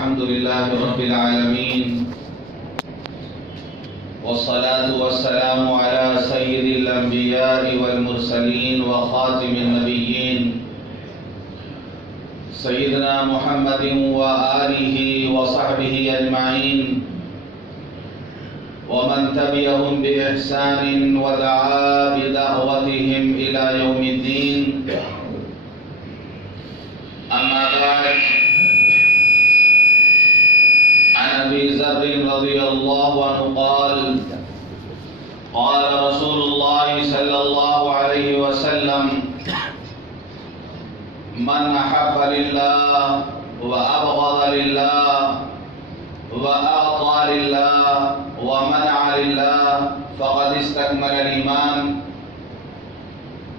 الحمد لله رب العالمين، والصلاة والسلام على سيد الأنبياء والمرسلين وخاتم النبيين سيدنا محمد وآله وصحبه أجمعين، ومن تبعهم بإحسان ودعا بدعوتهم إلى يوم الدين. أما بعد، عن أبي ذر رضي الله عنه قال قال رسول الله صلى الله عليه وسلم: من أحب لله وأبغض لله وأعطى لله ومنع لله فقد استكمل الإيمان،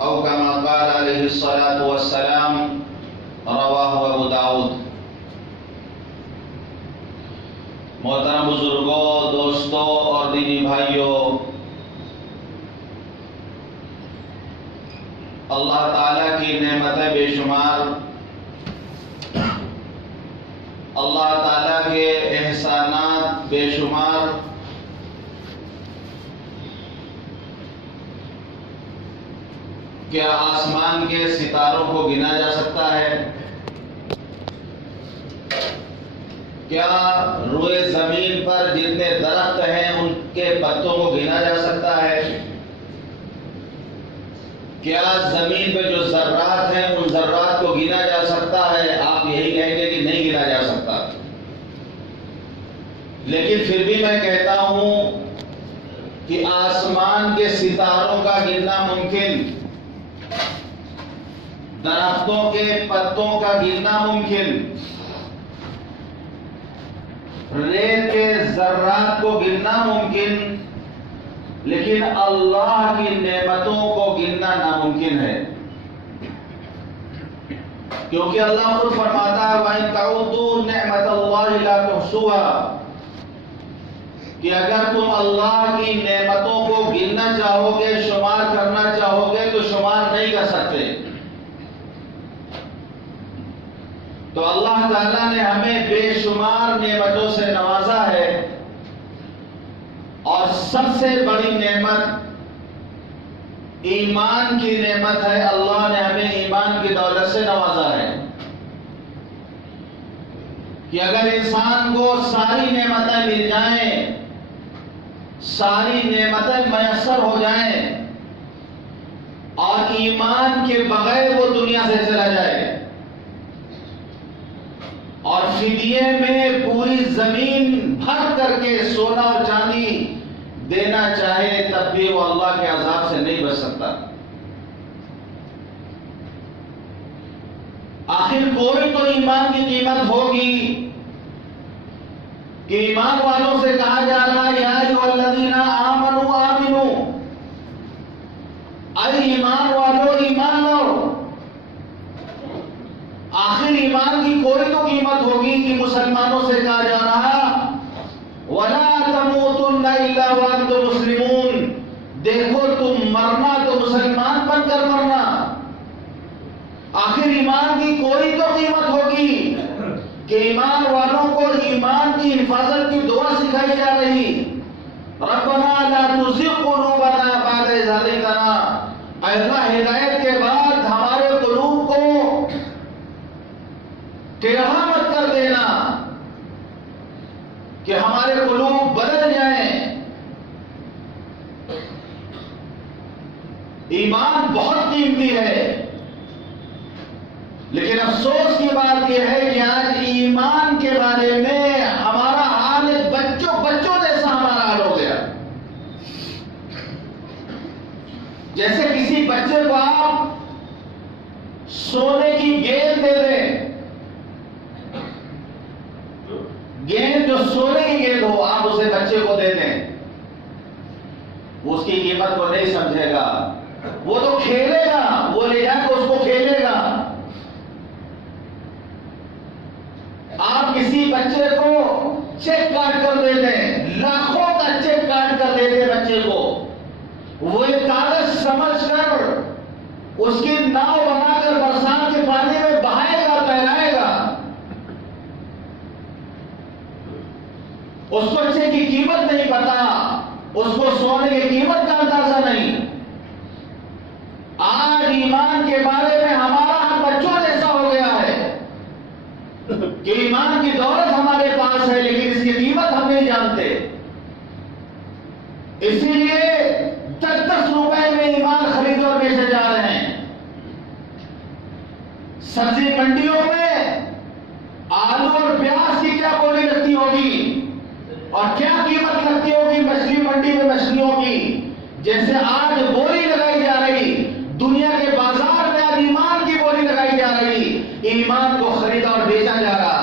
أو كما قال عليه الصلاة والسلام. رواہ ابو داؤد. محترم بزرگوں، دوستوں اور دینی بھائیوں، اللہ تعالیٰ کی نعمتیں بے شمار، اللہ تعالیٰ کے احسانات بے شمار، کیا آسمان کے ستاروں کو گنا جا سکتا ہے؟ کیا روئے زمین پر جتنے درخت ہیں ان کے پتوں کو گنا جا سکتا ہے؟ کیا زمین پہ جو ذرات ہیں ان ذرات کو گنا جا سکتا ہے؟ آپ یہی کہیں گے کہ نہیں گنا جا سکتا. لیکن پھر بھی میں کہتا ہوں کہ آسمان کے ستاروں کا گننا ممکن، درختوں کے پتوں کا گننا ممکن، ریت کے ذرات کو گننا ممکن، لیکن اللہ کی نعمتوں کو گننا ناممکن ہے. کیونکہ اللہ خود فرماتا ہے: وَإِن تَعُدُّوا نِعْمَةَ اللَّهِ لَا تُحْصُوهَا، کہ اگر تم اللہ کی نعمتوں کو گننا چاہو گے، شمار کرنا چاہو گے تو شمار نہیں کر سکتے. تو اللہ تعالیٰ نے ہمیں بے شمار نعمتوں سے نوازا ہے، اور سب سے بڑی نعمت ایمان کی نعمت ہے. اللہ نے ہمیں ایمان کی دولت سے نوازا ہے کہ اگر انسان کو ساری نعمتیں مل جائیں، ساری نعمتیں میسر ہو جائیں، اور ایمان کے بغیر وہ دنیا سے چلا جائے اور فدیے میں پوری زمین بھر کر کے سونا اور چاندی دینا چاہے، تب بھی وہ اللہ کے عذاب سے نہیں بچ سکتا. آخر کوئی تو ایمان کی قیمت ہوگی کہ ایمان والوں سے کہا جا رہا ہے: یا ایھا الذین آمنوا آمنوا، اے ایمان والو ایمان لاؤ. آخر ایمان کی کوئی تو قیمت ہوگی کہ مسلمانوں سے کہا جا رہا: وَلَا تَمُوتُنَّ إِلَّا وَأَنْتُمْ مُسْلِمُونَ، دیکھو تم مرنا تو مسلمان بن کر مرنا. آخر ایمان کی کوئی تو قیمت ہوگی کہ ایمان والوں کو ایمان کی حفاظت کی دعا سکھائی جا رہی: رَبَّنَا لَا تُزِغْ قُلُوبَنَا بَعْدَ إِذْ هَدَيْتَنَا، اے اللہ ہدایت کے بعد ہمارے قلوب کو ٹیڑھا مت کر دینا کہ ہمارے قلوب بدل جائیں. ایمان بہت قیمتی ہے، لیکن افسوس کی بات یہ ہے کہ آج ایمان کے بارے میں ہمارا حال بچوں جیسا ہمارا حال ہو گیا. جیسے کسی بچے کو آپ سونے کی گیند دے دیں، گیند جو سونے کی گیند ہو، آپ اسے بچے کو دے دیں، وہ اس کی قیمت کو نہیں سمجھے گا. وہ تو کھیلے گا، وہ لے جا کے اس کو کھیلے گا. آپ کسی بچے کو چیک کاٹ کر دے دیں، لاکھوں کا چیک کاٹ کر دے دیں بچے کو، وہ ایک کاغذ سمجھ کر اس کی ناؤ بنا کر برسات کے پانی میں بہائے گا، تیرائے گا. اس کو بچے کی قیمت نہیں پتا، اس کو سونے کی قیمت کا اندازہ نہیں۔ آج ایمان کے بارے میں ہمارا ہم بچوں جیسا ہو گیا ہے کہ ایمان کی دولت ہمارے پاس ہے لیکن اس کی قیمت ہم نہیں جانتے۔ اسی لیے 10-10 روپے میں ایمان خریدے اور بیچے جا رہے ہیں۔ سبزی منڈیوں میں آلو اور پیاز کی کیا بولی لگتی ہوگی اور کیا قیمت لگتی ہوگی مچھلی منڈی میں مچھلیوں کی، جیسے آج بولی لگائی جا رہی دنیا کے بازار میں، آج ایمان کی بولی لگائی جا رہی، ایمان کو خریدا اور بیچا جا رہا۔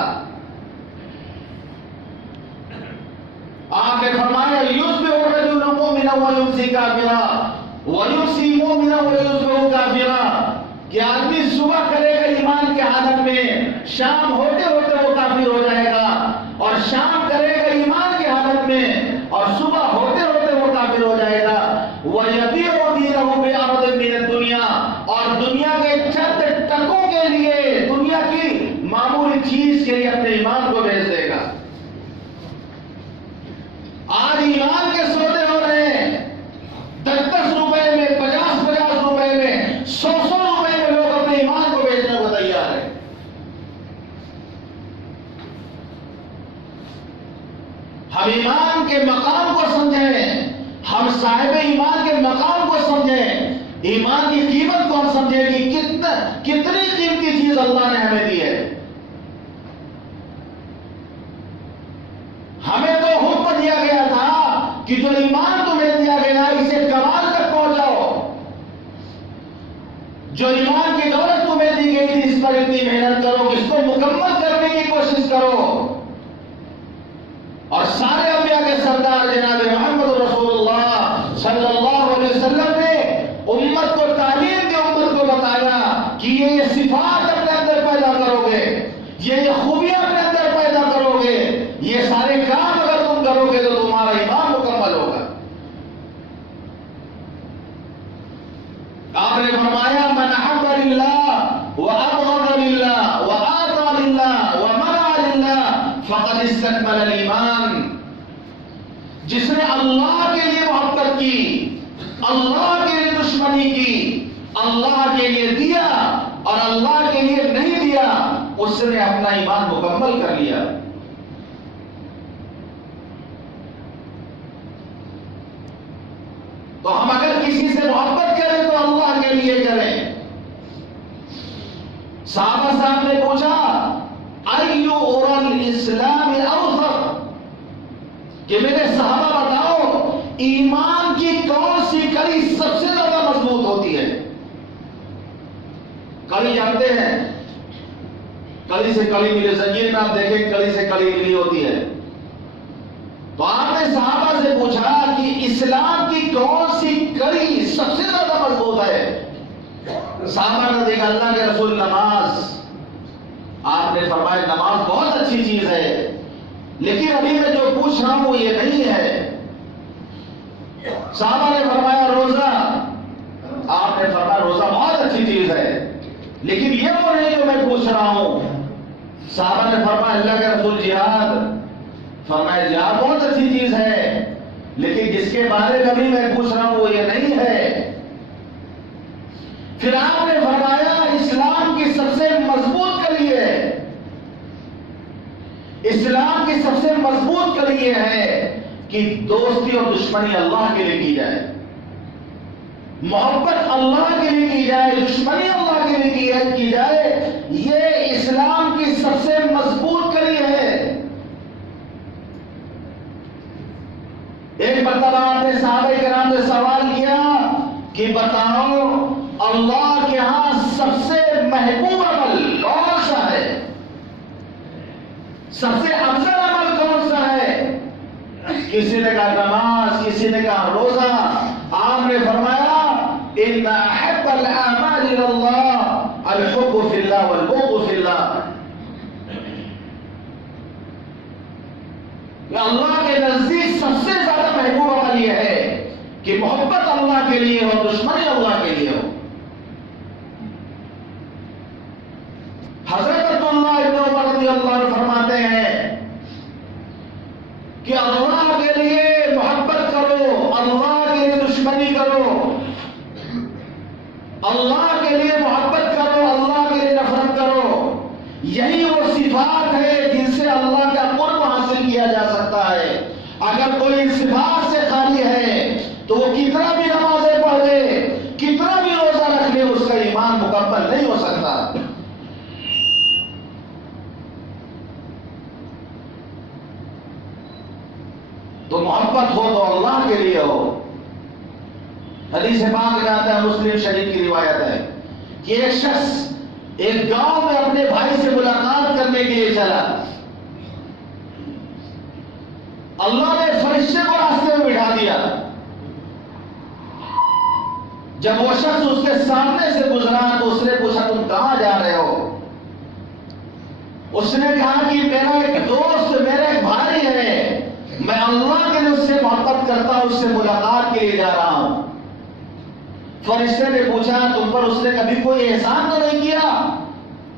آپ نے فرمایا یُصْبِحُ الرَّجُلُ مُؤْمِنًا وَيُمْسِي کافرا وَيُمْسِی مُؤْمِنًا وَیُصْبِحُ کافرا، کہ آدمی صبح کرے گا ایمان کے حالت میں، شام ہوتے ہوتے وہ کافر ہو جائے گا، اور شام کرے گا ایمان کے حالت میں اور صبح ہوتے ہوتے وہ کافر ہو جائے گا۔ وَيَبِيعُ دِينَهُ بِعَرَضٍ مِّنَ الدُّنْيَا، اور دنیا کے چند ٹکوں کے لیے، دنیا کی معمولی چیز کے لیے اپنے ایمان کو بیچ دے گا۔ آج ایمان کے سودے ہو رہے ہیں 10-10 روپے میں، 50-50 روپے میں، 100-100 روپے میں لوگ اپنے ایمان کو بیچنے کو تیار ہیں۔ ہم ایمان کے مقام کو سمجھیں، ہم صاحب ایمان کے مقام کو سمجھیں، ایمان کی قیمت کو ہم سمجھیں کہ کتنی قیمتی چیز اللہ نے ہمیں دی ہے۔ ہمیں تو حکم دیا گیا تھا کہ جو ایمان تمہیں دیا گیا اسے کمال تک پہنچاؤ، جو ایمان کی دولت تمہیں دی گئی تھی اس پر اتنی محنت کرو، اس کو مکمل کرنے کی کوشش کرو۔ اور سارے انبیاء کے سردار جناب محمد رسول اللہ صلی اللہ علیہ وسلم نے امت کو تعلیم دی، امت کو بتایا کہ یہ صفات اپنے اندر پیدا کرو گے، یہ خوبیاں اپنے اندر پیدا کرو گے، یہ سارے کام اگر تم کرو گے تو تمہارا ایمان مکمل ہوگا۔ آپ نے فرمایا من احب للہ وابغض للہ واعطى للہ ومنع للہ فقد استكمل الایمان، جس نے اللہ کے لیے محبت کی، اللہ کے لیے دشمنی کی، اللہ کے لیے دیا اور اللہ کے لیے نہیں دیا، اس نے اپنا ایمان مکمل کر لیا۔ تو ہم اگر کسی سے محبت کریں تو اللہ کے لیے کریں۔ صحابہ صاحب نے پوچھا ایو اور الاسلام اوثق، کہ میرے صحابہ بتاؤ ایمان کی کون سی کڑی سب سے زیادہ مضبوط ہوتی ہے؟ کڑی جانتے ہیں، کڑی سے کڑی ملے، زنجیر میں آپ دیکھیں کڑی سے کڑی ملی ہوتی ہے۔ تو آپ نے صحابہ سے پوچھا کہ اسلام کی کون سی کڑی سب سے زیادہ مضبوط ہے؟ صحابہ نے دیکھا اللہ کے رسول نماز۔ آپ نے فرمایا نماز بہت اچھی چیز ہے، لیکن ابھی میں جو پوچھ رہا ہوں وہ یہ نہیں ہے۔ صحابہ نے فرمایا روزہ۔ آپ نے فرمایا روزہ بہت اچھی چیز ہے، لیکن یہ وہ نہیں جو میں پوچھ رہا ہوں۔ صحابہ نے فرمایا اللہ کے رسول جہاد۔ فرمایا جہاد بہت اچھی چیز ہے، لیکن جس کے بارے میں ابھی میں پوچھ رہا ہوں وہ یہ نہیں ہے۔ پھر آپ نے فرمایا اسلام کی سب سے مضبوط کڑی ہے، اسلام کی سب سے مضبوط کڑی یہ ہے کہ دوستی اور دشمنی اللہ کے لیے کی جائے، محبت اللہ کے لیے کی جائے، دشمنی اللہ کے لیے کی جائے۔ یہ اسلام کی سب سے مضبوط کڑی ہے۔ ایک مرتبہ آپ نے صحابہ کرام سے سوال کیا کہ بتاؤ اللہ کے ہاں سب سے محبوب عمل کون سا ہے، سب سے افضل عمل کون سا ہے؟ کسی نے کہا نماز، کسی نے کہا روزہ۔ آپ نے فرمایا ان احب الاعمال الى اللہ الحب فی اللہ والبغض فی اللہ، کہ اللہ کے نزدیک سب سے زیادہ محبوب عمل یہ ہے کہ محبت اللہ کے لیے ہو، دشمنی اللہ کے لیے ہو۔ حضرت عبداللہ ابن عمر رضی اللہ عنہ فرماتے ہیں کہ اللہ کے لیے محبت کرو، اللہ کے لیے نفرت کرو. یہی وہ صفات ہے جن سے اللہ کا قرب حاصل کیا جا سکتا ہے. اگر کوئی ان صفات سے خالی ہے تو وہ کتنا بھی نمازیں پڑھ لے، کتنا بھی روزہ رکھ لے، اس کا ایمان مکمل نہیں ہو سکتا. تو محبت ہو تو اللہ کے لیے ہو. حدیث پاک میں آتا ہے، مسلم شریف کی روایت ہے کہ ایک شخص ایک گاؤں میں اپنے بھائی سے ملاقات کرنے کے لیے چلا. اللہ نے فرشتے کو راستے میں بٹھا دیا. جب وہ شخص اس کے سامنے سے گزرا تو اس نے پوچھا تم کہاں جا رہے ہو؟ اس نے کہا کہ میرا ایک دوست، میرا ایک بھائی ہے، میں اللہ کے لیے اس سے محبت کرتا ہوں، اس سے ملاقات کے لیے جا رہا ہوں. فرشتے نے پوچھا تم پر اس نے کبھی کوئی احسان تو نہیں کیا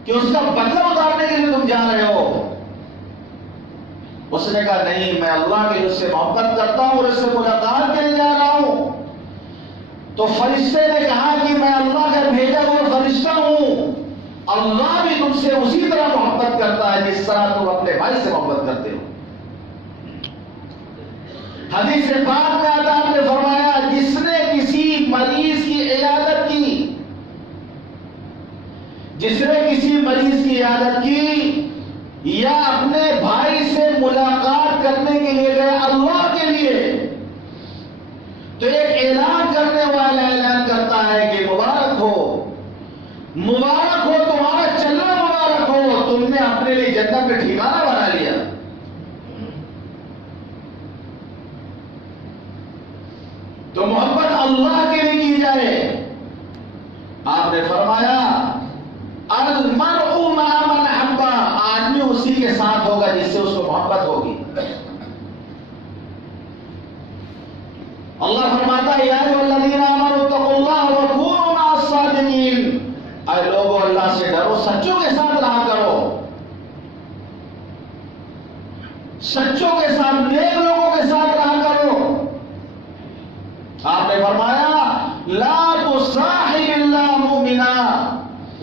کہ اس کا بدلہ اتارنے کے لیے تم جا رہے ہو؟ اس نے کہا نہیں، میں اللہ کے لیے اس سے محبت کرتا ہوں اور اس سے ملاقات کے لیے جا رہا ہوں. تو فرشتے نے کہا کہ میں اللہ کا بھیجا ہوا فرشتہ ہوں، اللہ بھی تم سے اسی طرح محبت کرتا ہے جس طرح تم اپنے بھائی سے محبت کرتے ہو. حدیث پاک میں آتا آپ نے فرمایا جس نے کسی مریض کی عیادت کی، جس نے کسی مریض کی عیادت کی یا اپنے بھائی سے ملاقات کرنے کے لیے گئے اللہ کے لیے، تو ایک اعلان کرنے والا اعلان کرتا ہے کہ مبارک ہو، مبارک ہو، تمہارا چلنا مبارک ہو، تم نے اپنے لیے جنت میں ٹھکانہ بنا لیا. تو محبت اللہ کے لیے کی جائے. آپ نے فرمایا المرء مع من احب، آدمی اسی کے ساتھ ہوگا جس سے اس کو محبت ہوگی. اللہ فرماتا ہے یا ایھا الذین آمنوا اتقوا اللہ وکونوا مع الصادقین، اے لوگو اللہ سے ڈرو، سچوں کے ساتھ رہا کرو، سچوں کے ساتھ، نیک لوگوں کے ساتھ رہا کرو. آپ نے فرمایا لا تصاحب الا مؤمنا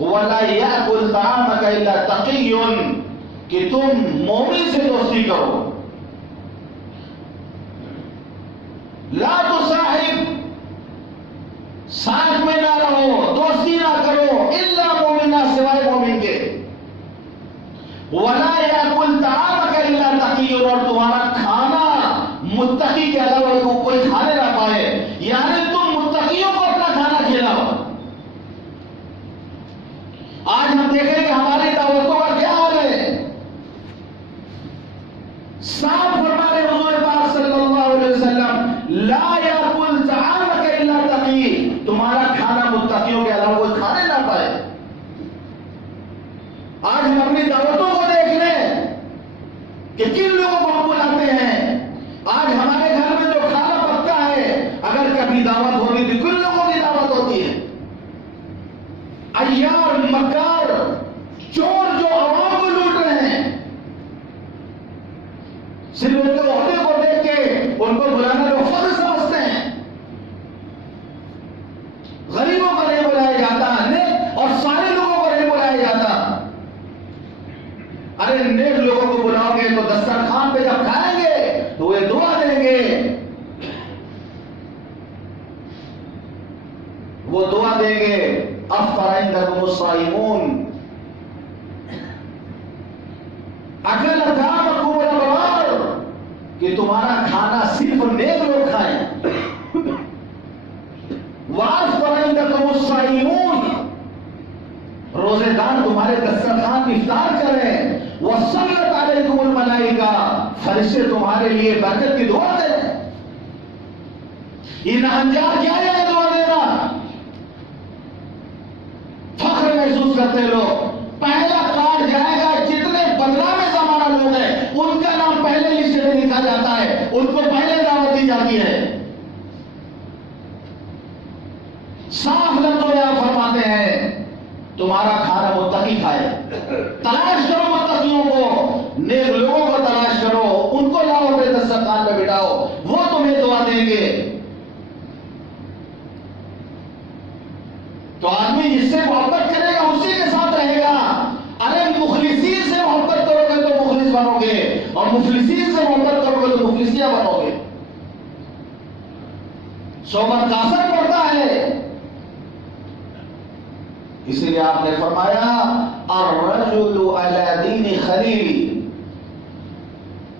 ولا یاکل طعامک الا تقی، کہ تم مومن سے دوستی کرو. لا تصاحب، ساتھ میں نہ رہو، دوستی نہ کرو، الا مؤمنا، سوائے مومن کے. ولا یاکل طعامک الا تقی، اور تمہارا کھانا متقی کے علاوہ کوئی کھانے نہ پائے، یعنی تم متقیوں کو اپنا کھانا کھلاؤ. آج ہم دیکھیں کہ ہماری دعوتوں کا کیا حال ہے. صاف فرما رہے حضور پاک صلی اللہ علیہ وسلم لا یاکل طعامک الا تقی، تمہارا کھانا متقیوں کے علاوہ کوئی کھانے نہ پائے. آج ہم اپنی دعوتوں کو دیکھ لیں کہ کن لوگوں کو ہم بلاتے ہیں. آج ہمارے گھر میں جو کھانا پکتا ہے، اگر کبھی دعوت ہوگی تو کن لوگوں کی دعوت ہوتی ہے؟ عیار، مکار، چور جو عوام کو لوٹ رہے ہیں، صرف ان کے عہدے کو دیکھ کے ان کو بلانا لوگ فضل سمجھتے ہیں. غریبوں کو نہیں بلایا جاتا اور سارے لوگوں کو نہیں بلایا جاتا. ارے نیک لوگوں کو بلاؤ گے تو دسترخوان پہ جب کھائیں گے تو وہ دعا دیں گے، وہ دعا دیں گے افطر عندکم الصائمون، اکل طعامکم الابرار، کہ تمہارا کھانا صرف نیک لوگ کھائیں. وافطر عندکم الصائمون، روزے دار تمہارے دسترخوان میں افطار کریں. وصلت علیکم الملائکہ، فرشتے تمہارے لیے برکت کی دعا دیں. یہ نہنجار کیا ہے دعا دینا؟ فخر محسوس کرتے لوگ. پہلا کارڈ جائے گا، جتنے 15ویں زمانہ لوگ ہیں ان کا نام پہلے لسٹ میں لکھا جاتا ہے، ان کو پہلے دعوت دی جاتی ہے. صاف لفظوں میں آپ فرماتے ہیں تمہارا کھانا متقی کھائے. تلاش کرو متقیوں کو، نیک لوگوں کو تلاش کرو، ان کو لاؤ اپنے دسترخوان پہ بٹھاؤ، وہ تمہیں دعا دیں گے. تو آدمی جس سے محبت کرے گا اسی کے ساتھ رہے گا. ارے مخلصین سے محبت کرو گے تو مخلص بنو گے, اور مفلسین سے محبت کرو گے تو مفلسیاں بنو گے. صحبت کا اثر پڑتا ہے. اسی لیے آپ نے فرمایا الرجل علی دین خلیل,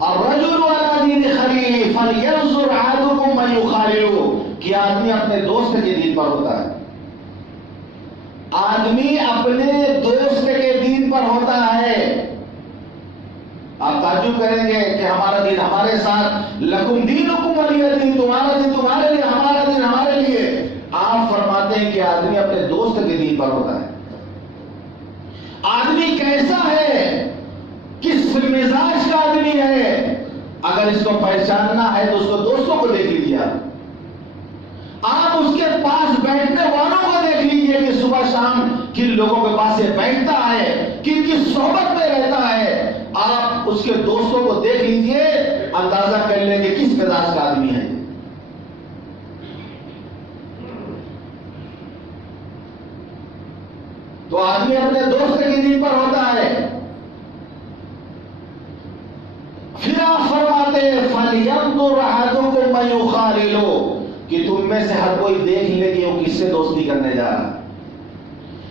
الرجل علی دین خلیل فلینظر احدکم من یخالل, کہ آدمی اپنے دوست کے دین پر ہوتا ہے. آدمی اپنے دوست کے دین پر ہوتا ہے. آپ تعجب کریں گے کہ ہمارا دین ہمارے ساتھ, لکم دینکم ولی دین, تمہارا دین تمہارے لیے, ہمارا دین ہمارے لیے. آپ فرماتے ہیں کہ آدمی اپنے دوست کے دین پر ہوتا ہے. آدمی کیسا ہے, کس مزاج کا آدمی ہے, اگر اس کو پہچاننا ہے تو اس کو دوستوں کو دیکھ لیجیے. آپ اس کے پاس بیٹھنے والوں کو دیکھ لیجیے کہ صبح شام کن لوگوں کے پاس یہ بیٹھتا ہے, کن کی صحبت میں رہتا ہے. آپ اس کے دوستوں کو دیکھ لیجیے, اندازہ کر لیں کہ کس مزاج کا آدمی ہے. تو آدمی اپنے دوست کے دین پر ہوتا ہے. پھر آپ فرماتے فَلْيَنْظُرْ أَحَدُكُمْ مَنْ يُخَالِلُ, کہ تم میں سے ہر کوئی دیکھ لے کہ وہ کس سے دوستی کرنے جا رہا.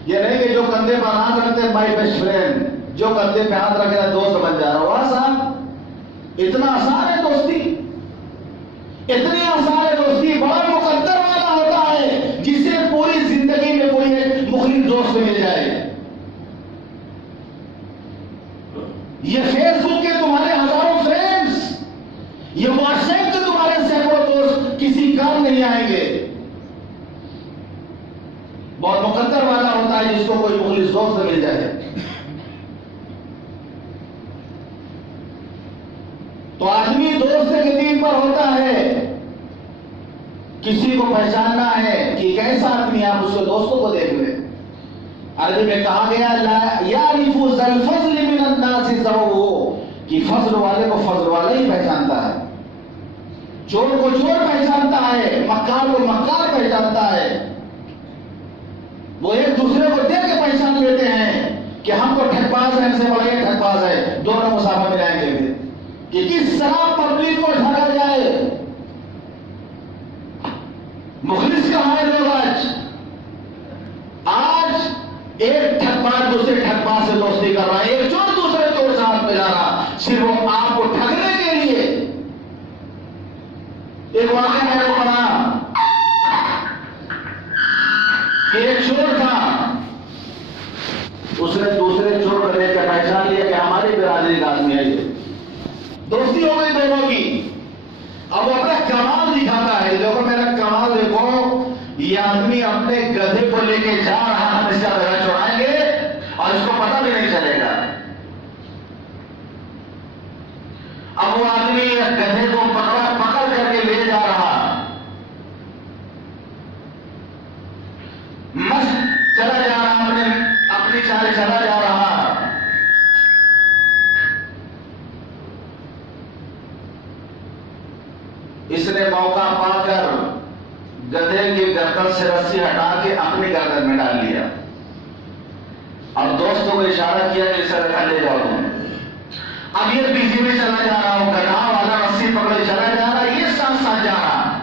یہ نہیں کہ جو کندھے پر ہاتھ رکھتے مائی بیسٹ فرینڈ, جو کندھے پہ ہاتھ رکھ رہا دوست بن جا رہا. وہ آسان, اتنا آسان ہے دوستی, اتنی آسان ہے دوستی. بڑا مقدر والا ہوتا ہے جسے پوری زندگی میں کوئی ایک مخلص دوست مل جائے. یہ فیس بک کے تمہارے ہزاروں فرینڈز, یہ واٹس ایپ کے تمہارے سینکڑوں دوست کسی کام نہیں آئیں گے. بہت مقدر والا ہوتا ہے جس کو کوئی مخلص دوست مل جائے. تو آدمی دوست کے دین پر ہوتا ہے. کسی کو پہچاننا ہے کہ کیسا آدمی, آپ اس کے دوستوں کو دیکھ لیں. عربی میں کہا گیا یعرف ذا الفضل من الناس ذوه, کہ فضل والے کو فضل والا ہی پہچانتا ہے, چور کو چور پہچانتا ہے, مکار کو مکار پہچانتا ہے. وہ ایک دوسرے کو دیکھ کے پہچان لیتے ہیں کہ ہم کو ٹھگ باز ہے, ہم سے بڑا یہ ٹھگ باز ہے. دونوں مسافہ ملائیں گے کہ کس طرح پبلک کو ٹھگا جائے. مخلص کہاں ہے لوگ آج؟ آج ایک ٹھگ باز دوسرے ٹھگ باز سے دوستی کر رہا ہے, ایک چور دوسرے چور سے ہاتھ ملا رہا, صرف وہ آپ کو ٹھگنے کے لیے. ایک واقعہ میں نے پڑھا کہ ایک چور تھا, اس نے دوسرے چور کو دیکھ کر پہچان لیا کہ ہماری برادری کا آدمی ہے. یہ دوستی ہو گئی دونوں کی. اب وہ اپنا کمال دکھاتا ہے, دیکھو میرا کمال دیکھو, یہ آدمی اپنے گدھے کو لے کے جا رہا, ہم اس کا گدھا چھوڑائیں گے اور اس کو پتہ بھی نہیں چلے گا. اب وہ آدمی گدھے کو پکڑ کر کے لے جا رہا, مست چلا جا رہا, اپنی چال چلا جا رہا. اس نے موقع پا کر گدھے کی گردن سے رسی ہٹا کے اپنی گردن میں ڈال لیا اور دوستوں کو اشارہ کیا کہ اسے رکھا لے جاؤ. اب یہ پیچھے میں چلا جا رہا ہوں, گدھا والا رسی پکڑے چلا جا رہا, یہ ساتھ ساتھ جا رہا.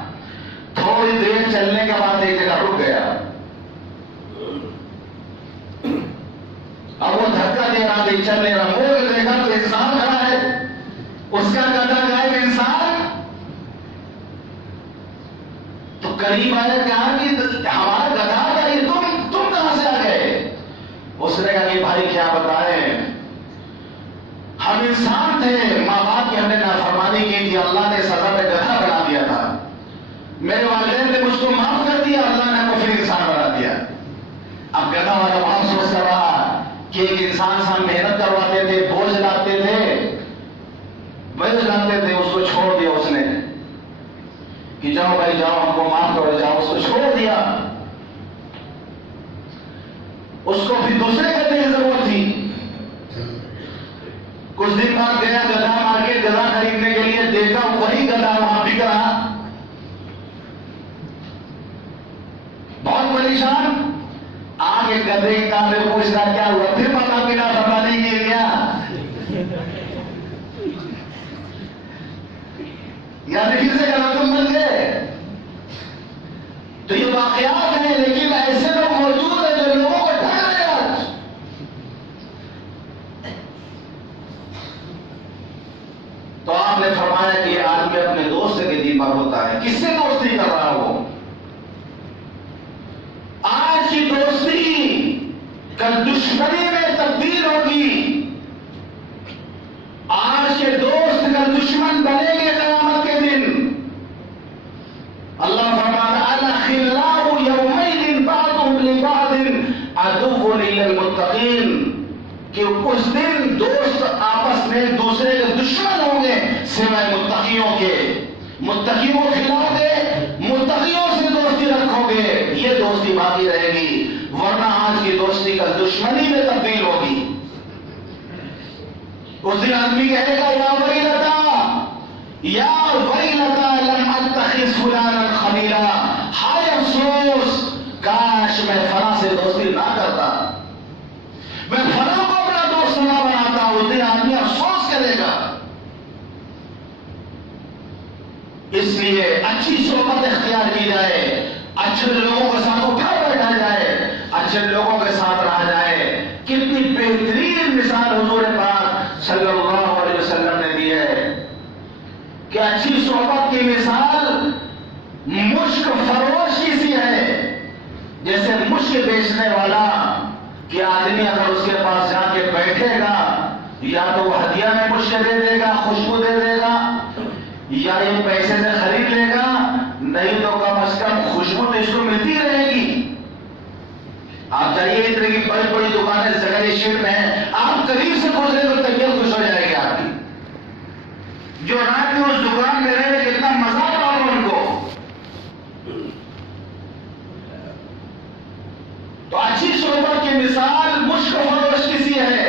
تھوڑی دیر چلنے کے بعد ایک جگہ رک گیا. اب وہ دھکا دے رہا, چل نہیں رہا. وہ دیکھا تو انسان کھڑا ہے, اس کا گدھا غائب, انسان. تو قریب آیا, کہا کہ ہمارا گدھا تھا, یہ تم کہاں سے آ گئے؟ اس نے کہا کہ بھائی کیا بتائیں, ہم انسان تھے, ماں باپ کی ہم نے نافرمانی کی تھی, اللہ نے سزا میں گدھا بنا دیا تھا. میرے والدین نے مجھ کو معاف کر دیا, اللہ نے ہم کو پھر انسان بنا دیا. اب گدھا والا بہت سوچ کر رہا کہ ایک انسان سے ہم محنت کرواتے تھے, بوجھ لاتے تھے, اس کو چھوڑ دیا اس نے کہ جاؤ بھائی جاؤ, ہم کو معاف کرو, جاؤ. اس کو چھوڑ دیا. اس کو پھر دوسرے گدھے کی ضرورت تھی. کچھ دن بعد گیا گدھا مارکیٹ, گدھا خریدنے کے لیے, دیکھا وہی گدھا وہاں بک رہا. بہت پریشان, آگے گدھے کا میں پوچھ رہا کیا ہوا، پھر ماتا پینا فرمانے کے کیا یعنی پھر سے کہنا تم بن گئے. تو یہ واقعات ہیں، لیکن ایسے لوگ موجود ہیں جو لوگوں کو ٹھگ رہے ہیں آج. تو آپ نے فرمایا کہ یہ آدمی اپنے دوست کے دین پر ہوتا ہے. کس سے دوستی کر رہا ہو؟ آج کی دوستی کل دشمنی میں تبدیل ہوگی. آج کے دوست کل دشمن بنے گے قیامت کے دن. اللہ فرماتا ہے الاخلاء یومئذ بعضهم لبعض عدو الا المتقین، کہ اس دن دوست آپس میں دوسرے کے دشمن ہوں گے سوائے متقیوں کے. متقیوں کو کھلاؤ گے، متقیوں سے دوستی رکھو گے، یہ دوستی باقی رہے گی. ورنہ آج کی دوستی کل دشمنی میں تبدیل ہوگی. اس دن آدمی کہے گا یا ویلتا لم اتخذ فلانا خلیلا، ہائے افسوس، کاش میں فلاں سے دوستی نہ کرتا، میں فلاں کو اپنا دوست نہ بناتا. اس دن آدمی افسوس کرے گا. اس لیے اچھی صحبت اختیار کی جائے، اچھے لوگوں کے ساتھ اٹھا بیٹھا جائے، اچھے لوگوں کے ساتھ رہا جائے. کتنی بہترین مثال حضور پاک صلی اللہ علیہ وسلم نے دی ہے کہ اچھی صحبت کی مثال مشک فروش کی سی ہے. جیسے مشک بیچنے والا کہ آدمی اگر اس کے پاس جا کے بیٹھے گا، یا تو وہ ہدیہ میں مشک دے دے گا، خوشبو دے دے گا، یا یہ پیسے سے خرید لے گا، نہیں تو کم از کم خوشبو تو اس کو ملتی رہے گی. آپ جائیے اس طرح کی بڑی بڑی دکانیں زہری شیٹ میں ہیں، آپ قریب سے گزرے تو طبیعت خوش ہو جائے گی آپ کی. جو رات میں اس دکان میں رہے کتنا مزہ آ رہا ان کو. تو اچھی صحبت کی مثال مشک فروش کسی ہے،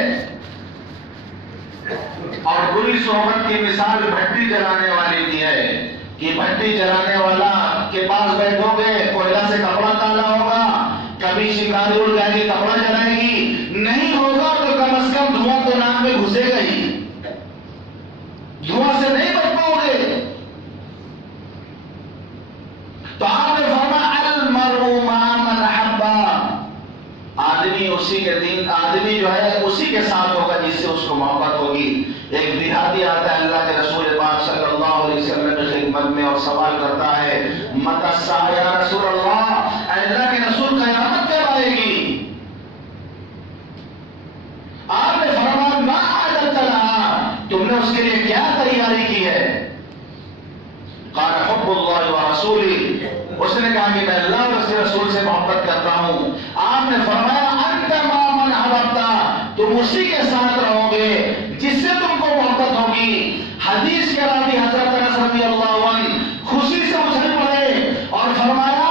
اور بری صحبت کی مثال بھٹی جلانے والی کی ہے. کہ بھٹی جلانے والا کے پاس بیٹھو گے، کوئلہ سے کپڑا کالا ہوگا، کبھی شکاری اڑ جائے گی کپڑا جلائے گی، نہیں ہوگا تو کم از کم دھواں تو ناک میں گھسے گا ہی، دھواں سے نہیں بچ پاؤ گے. تو آپ نے فرمایا المرء مع من احب، آدمی اسی کے دین، آدمی جو ہے اسی کے ساتھ ہوگا جس سے اس کو محبت ہوگی. ایک دیہاتی آتا ہے اللہ کے رسول پاک صلی اللہ علیہ وسلم کی خدمت میں اور سوال کرتا ہے متی الساعہ یا رسول اللہ، اے اللہ کے رسول قیامت کب آئے گی؟ آپ نے فرمایا ما اعددت لها، تم نے اس کے لیے کیا تیاری کی ہے؟ قال حب اللہ ورسولہ، اس نے کہا کہ میں اللہ اور اس کے رسول سے محبت کرتا ہوں. آپ نے فرمایا انت مع من احببت، تم اسی کے ساتھ رہو گے جس سے تم کو محبت ہوگی. حدیث کے راوی حضرت انس رضی اللہ عنہ خوشی سے اچھل پڑے اور فرمایا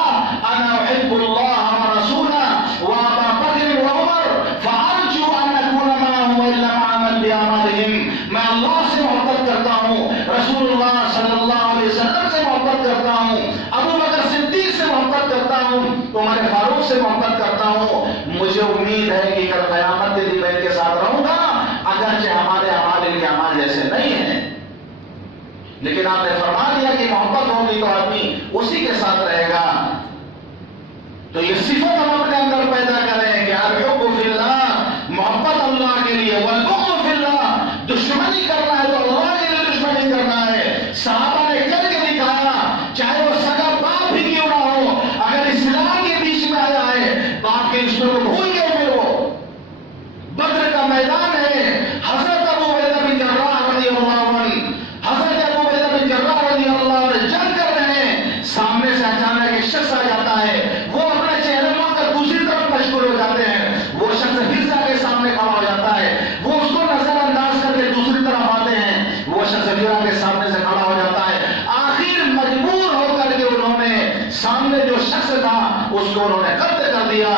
انا احب اللہ ورسولہ وابا بکر وعمر فارجو ان اکون معهم الا مع من باعمالهم، میں اللہ سے محبت کرتا ہوں، رسول اللہ صلی اللہ علیہ وسلم سے محبت کرتا ہوں، ابو بکر صدیق سے محبت کرتا ہوں، عمر فاروق سے محبت کرتا ہوں. مجھے امید ہے کہ کل قیامت کے دن میں ان کے ساتھ رہوں گا، اگرچہ ہمارے اعمال ان کے اعمال جیسے نہیں ہیں. لیکن آپ نے فرما دیا کہ محبت ہوگی تو آدمی اسی کے ساتھ رہے گا. تو یہ صفت ہم اپنے اندر پیدا کریں کہ الحب فی اللہ، محبت اللہ کے لیے، والبغض فی اللہ، دشمنی کرنا ہے تو اللہ کے لیے دشمنی کرنا ہے. صحابہ نے کر کے دکھایا، چاہے وہ سگا باپ بھی کیوں نہ ہو، اگر اسلام کے بیچ میں آیا ہے باپ کے رشتوں کو بھول گئے پھر وہ. بدر کا میدان ہے، حضرت ابو عبیدہ بن جراح رضی اللہ عنہ، حضرت ابو عبیدہ بن جراح رضی اللہ عنہ جنگ کر رہے ہیں، سامنے سے اچانک ایک شخص آ جاتا ہے، وہ اپنا چہرہ موڑ کر دوسری طرف مشغول ہو جاتے ہیں. وہ شخص پھر جا کے سامنے کھڑا ہو جاتا ہے، وہ اس کو نظر انداز کر کے دوسری طرف آتے ہیں، وہ شخص پھر آ کے سامنے سے کھڑا ہو جاتا ہے. آخر مجبور ہو کر کے انہوں نے سامنے جو شخص تھا اس کو انہوں نے قتل کر دیا.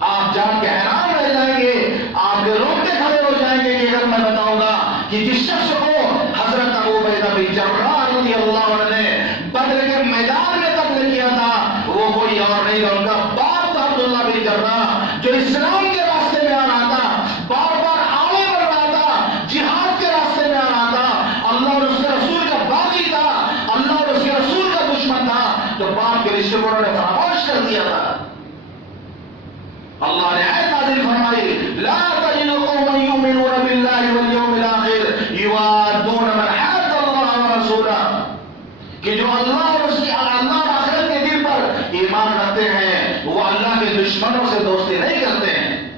آپ جان کے حیران رہ جائیں گے، آپ کے روکتے کھڑے ہو جائیں گے کہ اگر میں بتاؤں گا کہ جس شخص کو حضرت ابو عبیدہ بن جراح رضی اللہ عنہ نے بدر کے میدان میں قتل کیا تھا وہ کوئی اور نہیں، ان کا باپ تھا عبداللہ بن جراح، جو اسلام کے راستے میں آ رہا تھا، بار بار آگے بڑھ رہا تھا، جہاد کے راستے میں آ رہا تھا، اللہ اور اس کے رسول کا باغی تھا، اللہ اور اس کے رسول کا دشمن تھا، تو باپ کے رشتے کو انہوں نے فراموش کر دیا تھا. اللہ نے آیت نازل فرمائی، لا تجد قوما یؤمنون باللہ والیوم الاخر یوادون من حاد اللہ ورسولہ، کہ جو اللہ اور آخرت کے دن پر ایمان رکھتے ہیں وہ اللہ کے دشمنوں سے دوستی نہیں کرتے ہیں،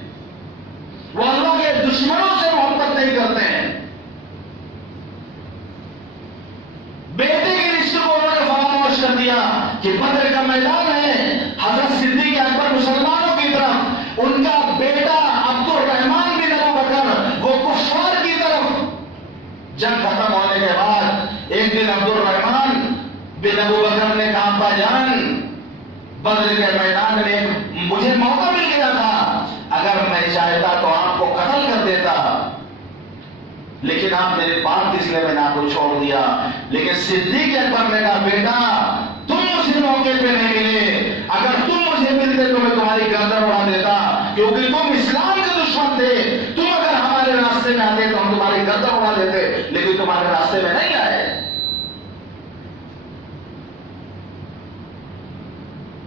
وہ اللہ کے دشمنوں سے محبت نہیں کرتے ہیں. بیٹے کے رشتے کو انہوں نے فراموش کر دیا کہ بدر کا میدان ہے، حضرت صدیق اکبر مسلمانوں کی طرف، ان کا بیٹا عبد الرحمن بن ابو بکر وہ کفار کی طرف. جنگ ختم ہونے کے بعد ایک دن عبد الرحمن بن ابو بکر نے کہا، ابا جان بدر کے میدان میں مجھے موقع مل گیا تھا، اگر میں چاہتا تو آپ کو قتل کر دیتا، لیکن آپ میرے پاس اس لیے میں نے آپ کو چھوڑ دیا. لیکن صدیق اکبر نے کہا، بیٹا تم مجھے موقع پہ نہیں ملے، اگر تم مجھے ملتے تو میں تمہاری گردن اڑا دیتا، کیونکہ تم اسلام کے دشمن تھے. تم اگر ہمارے راستے میں آتے تو ہم تمہاری گردن اڑا دیتے، لیکن تمہارے راستے میں نہیں آئے.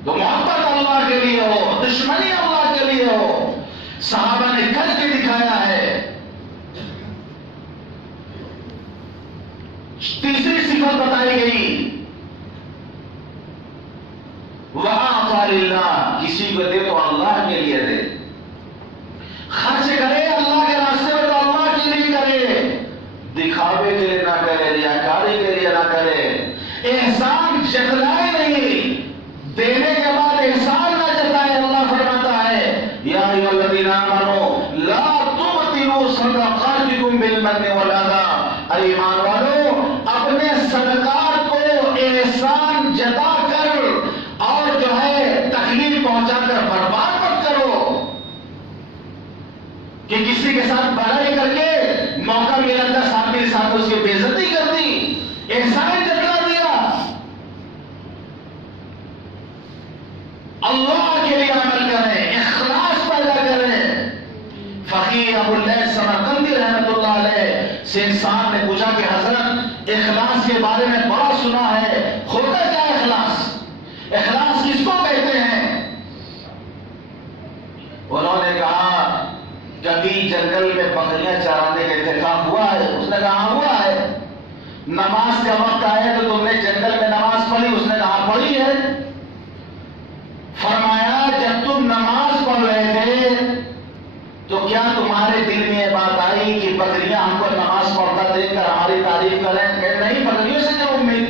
تو محبت اللہ کے لیے ہو، دشمنی اللہ کے لیے ہو. صحابہ نے کر کے دکھایا ہے. تیسری صفت بتائی گئی، وَأَعْطَى لِلَّهِ، کسی کو دے تو اللہ کے لیے دے، خرچ کرے اللہ کے راستے میں تو اللہ کے لیے کرے، دکھاوے کے لیے نہ کرے، ریاکاری کے لیے نہ کرے، احسان جتلائے نہیں، دینے کے بعد احسان نہ جتائے. اللہ فرماتا ہے، یا ایھا الذین آمنوا لا تبطلوا صدقاتکم بالمن والأذى، اے ایمان والو اپنے صدقات کو احسان جتا کر اور جو ہے تکلیف پہنچا کر برباد مت کرو، کہ کسی کے ساتھ بھلائی کر کے موقع ملا تھا ساتھ کے ساتھ اس کی بے عزتی کر دی، احسان جتا دیا. اللہ کے لیے عمل کریں، اخلاص پیدا کریں. فقیر ابو اللیث سمرقندی رحمۃ اللہ علیہ سے انسان نے پوچھا کہ حضرت اخلاص کے بارے میں بڑا سنا ہے، ہوتا کیا اخلاص؟ اخلاص کس کو کہتے ہیں؟ انہوں نے کہا، کبھی جنگل میں بکریاں چرانے کا اتفاق ہوا ہے؟ اس نے کہا ہوا ہے. نماز کا وقت آئے تو تم نے جنگل میں نماز پڑھی؟ اس نے کہا پڑھی ہے. فرمایا، جب تم نماز پڑھ رہے تھے تو کیا تمہارے دل میں یہ بات آئی کہ بکریاں ہم کو نماز پڑھتا دیکھ کر ہماری تعریف کریں؟ کہ نہیں، بکریوں سے کیا امید،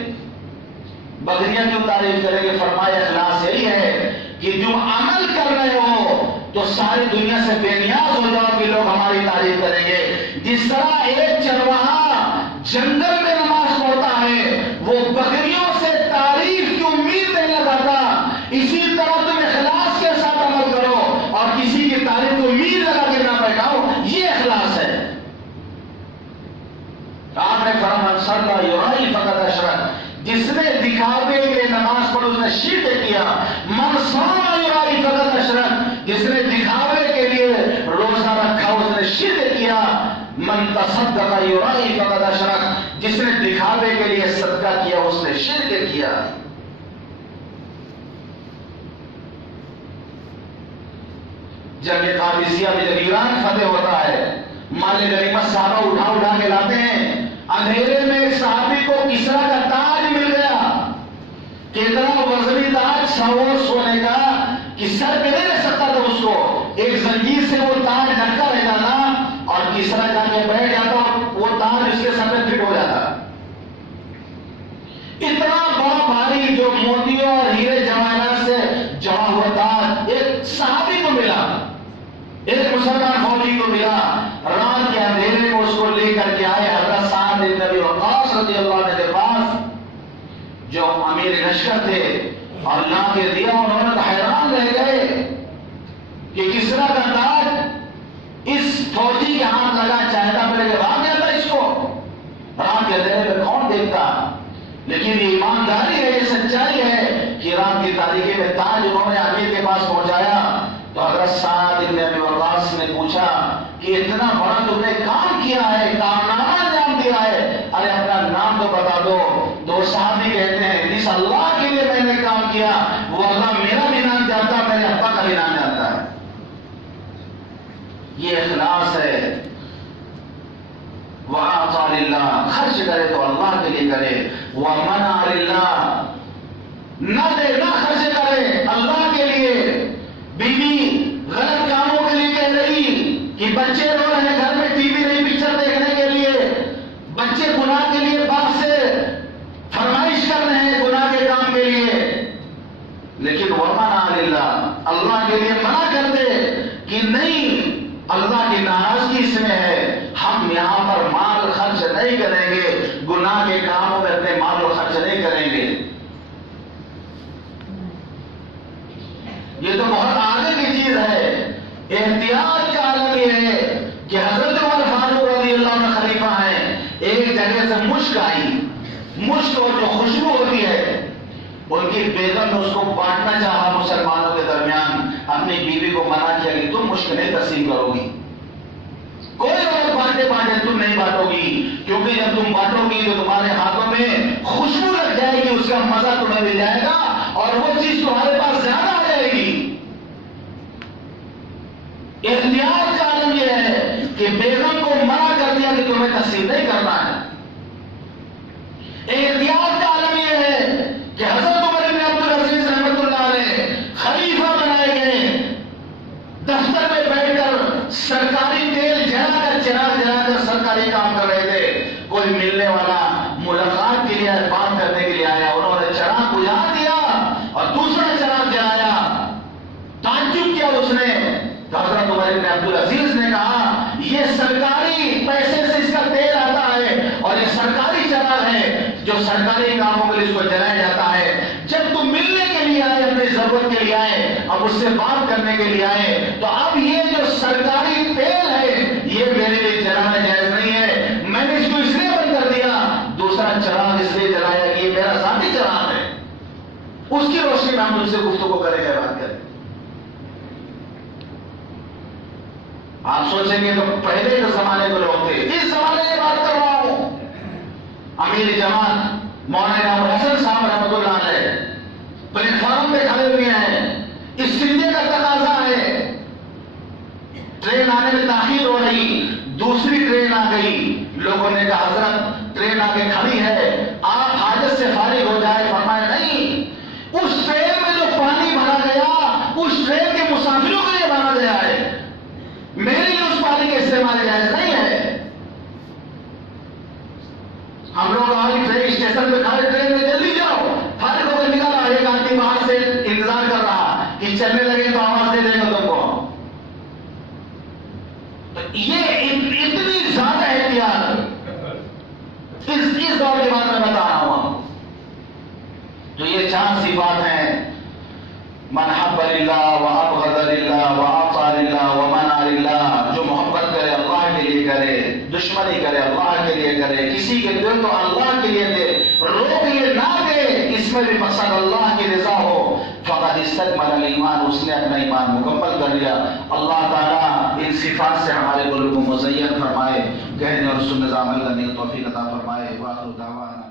بکریاں کیوں تعریف کریں گے؟ فرمایا، اخلاص یہی ہے کہ جو عمل کر رہے ہو تو ساری دنیا سے بے نیاز ہو جاؤ کہ لوگ ہماری تعریف کریں گے. جس طرح ایک چرواہا جنگل میں نماز پڑھتا ہے وہ بکریوں سے تعریف کی امید نہیں لگاتا، اسی طرح تم اخلاص کے ساتھ عمل کرو اور کسی کی تعریف کی امید لگا کے نہ بیٹھاؤ. یہ اخلاص ہے. آپ نے فرمایا، من صلی یرائی فقد اشرک، جس نے دکھاوے کے لیے نماز پڑھی اس نے شرک کیا. من صام یرائی فقد اشرک، جس نے دکھاوے کے لیے روزہ رکھا اس نے شرک کیا. من تصدق یرائی فقد اشرک، جس نے دکھاوے کے لیے صدقہ کیا اس نے شرک کیا. جب قادسیہ میں جب ایران فتح ہوتا ہے، مال غنیمت صحابہ اٹھا کے لاتے ہیں. اندھیرے میں ایک صحابی کو کسرا کا تاج مل گیا، کتنا وزنی تاج، سونے کا، کہ سر پہ نہیں رکھ سکتا تھا اس کو، ایک زنجیر سے وہ تاج ڈھکا رہتا تھا اور کسرا جا کے بیٹھ جاتا اور وہ تاج اس کے سر پہ فٹ ہو جاتا. اتنا بڑا بھاری جو موتیوں اور ہیرے جواہرات سے جمع ہوا تاج ایک صحابی کو ملا، ایک مسلمان فوجی کو ملا. رات کے اندھیرے میں اس کو لے کر کے آئے حضرت سعد بن ابی وقاص رضی اللہ عنہ کے پاس، جو امیر لشکر تھے، اور لا کے دیا. انہوں نے تو حیران رہ گئے کہ کسرا کا تاج اس فوجی کے ہاتھ لگا، چاہتا پہلے کہ بھاگ جاتا اس کو، رات کے اندھیرے میں کون دیکھتا. لیکن یہ ایمانداری ہے، یہ سچائی ہے کہ رات کی تاریکی میں تاج انہوں نے امیر کے پاس پہنچایا تو حضرت سعد پوچھا کہ اتنا بڑا تم نے کام کیا ہے، کارنامہ انجام دیا ہے، ارے اپنا نام تو بتا دو. دو صحابی کہتے ہیں جس اللہ کے لیے میں نے کام کیا وہ اللہ میرا بھی نام جانتا ہے، میرے ابا کا بھی نام جانتا ہے. یہ اخلاص ہے. وَأَعْطَى لِلَّهِ، خرچ کرے تو اللہ کے لیے کرے. وَمَنَعَ لِلَّهِ، نہ دے نہ خرچ کرے اللہ کے لیے. بیوی غلط کاموں کے لیے کہہ رہی کہ بچے رو رہے ہیں گھر میں ٹی وی نہیں پکچر دیکھنے کے لیے، بچے گناہ کے لیے باپ سے فرمائش کر رہے ہیں گناہ کے کام کے لیے، لیکن وَمَنَعَ لِلَّهِ، اللہ کے لیے منع کر دے کہ نہیں اللہ کی ناراضگی اس میں ہے، ہم یہاں پر مال خرچ نہیں کریں گے، گناہ کے کاموں میں اپنے مال کو خرچ نہیں کریں گے. یہ تو بہت آگے کی چیز ہے. احتیاط کا عالم یہ ہے کہ حضرت عمر فاروق رضی اللہ عنہ خلیفہ ہیں، ایک جگہ سے مشک آئی، مشک اور جو خوشبو ہوتی ہے، ان کی بیگم نے اس کو بانٹنا چاہا مسلمانوں کے درمیان. اپنی بیوی کو منع کیا کہ تم مشک نہیں تقسیم کرو گی، کوئی اور بانٹے تم نہیں بانٹو گی، کیونکہ جب تم بانٹو گی تو تمہارے ہاتھوں میں خوشبو لگ جائے گی، اس کا مزہ تمہیں مل جائے گا اور وہ چیز تمہارے پاس زیادہ آ جائے گی. احتیاط کا عالم یہ ہے کہ بیگم کو منع کر دیا کہ تمہیں تقسیم نہیں کرنا ہے. احتیاط کا عالم یہ ہے کہ حضرت عمر بن عبدالعزیز رحمۃ اللہ علیہ خلیفہ بنائے گئے، دفتر میں بیٹھ کر سرکاری تیل جلا کر چراغ جلا کر سرکاری کام کر رہے تھے. کوئی ملنے والا ملاقات کے لیے بات کرنے کے لیے آیا، انہوں نے چراغ بجھا دیا اور دوسرا چراغ جلایا. تعجب کیا اس نے. حضرت عمر بن عبدالعزیز نے کہا یہ سرکاری پیسے سے اس کا تیل آتا ہے اور یہ سرکاری چراغ ہے جو سرکاری کاموں کے لیے اس کو جلایا جاتا ہے. جب تم ملنے کے لیے آئے، اپنی ضرورت کے لیے آئے، اب اس سے بات کرنے کے لیے آئے، تو اب یہ جو سرکاری تیل ہے یہ میرے لیے جلانا جائز نہیں ہے. میں نے اس کو اس لیے بند کر دیا، دوسرا چراغ اس لیے جلایا کہ یہ میرا ذاتی چراغ ہے. اس کی روشنی میں ہم ان سے گفتگو کریں گے، بات کریں. آپ سوچیں گے تو پہلے کے زمانے کے لوگ تھے، اس زمانے کی بات کر رہا ہوں. امیر جماعت مولانا ابو الحسن صاحب رحمۃ اللہ علیہ پلیٹ فارم پہ کھڑے ہوئے ہیں. اس سندے کا تقاضا ہے، ٹرین آنے میں تاخیر ہو رہی، دوسری ٹرین آ گئی. لوگوں نے کہا حضرت ٹرین آ کے کھڑی ہے، آپ حاجت سے فارغ ہو جائے. فرمایا نہیں، اس ٹرین میں جو پانی بھرا گیا اس ٹرین کے مسافروں کے لیے بھرا گیا ہے، میرے لیے اس پانی کا استعمال جائز نہیں ہے. ہم لوگ آج ٹرین اسٹیشن پہ کھڑے، ٹرین میں جلدی جاؤ، فارغ ہو کر نکالا. ایک آدمی باہر سے انتظار کر رہا کہ چلنے لگے تو آواز دے دیں گے تم کو. یہ اتنی زیادہ احتیاط اس دور کے بعد میں بتا رہا ہوں. تو یہ 4 صفات ہیں، من حب للہ وابغض للہ واعطى للہ ومنع للہ. جو محبت کرے اللہ کے لیے کرے، دشمنی کرے اللہ کے لیے کرے، کسی کے دل تو اللہ کے لیے دے، روک لیے نہ دے، اس میں بھی مقصد اللہ کی رضا ہو. فقد استکمل الایمان، اس نے اپنا ایمان مکمل کر لیا. اللہ تعالیٰ ان صفات سے ہمارے قلوب کو مزین فرمائے، کہنے اور سننے عمل کرنے کی توفیق عطا فرمائے. وآخر دعوانا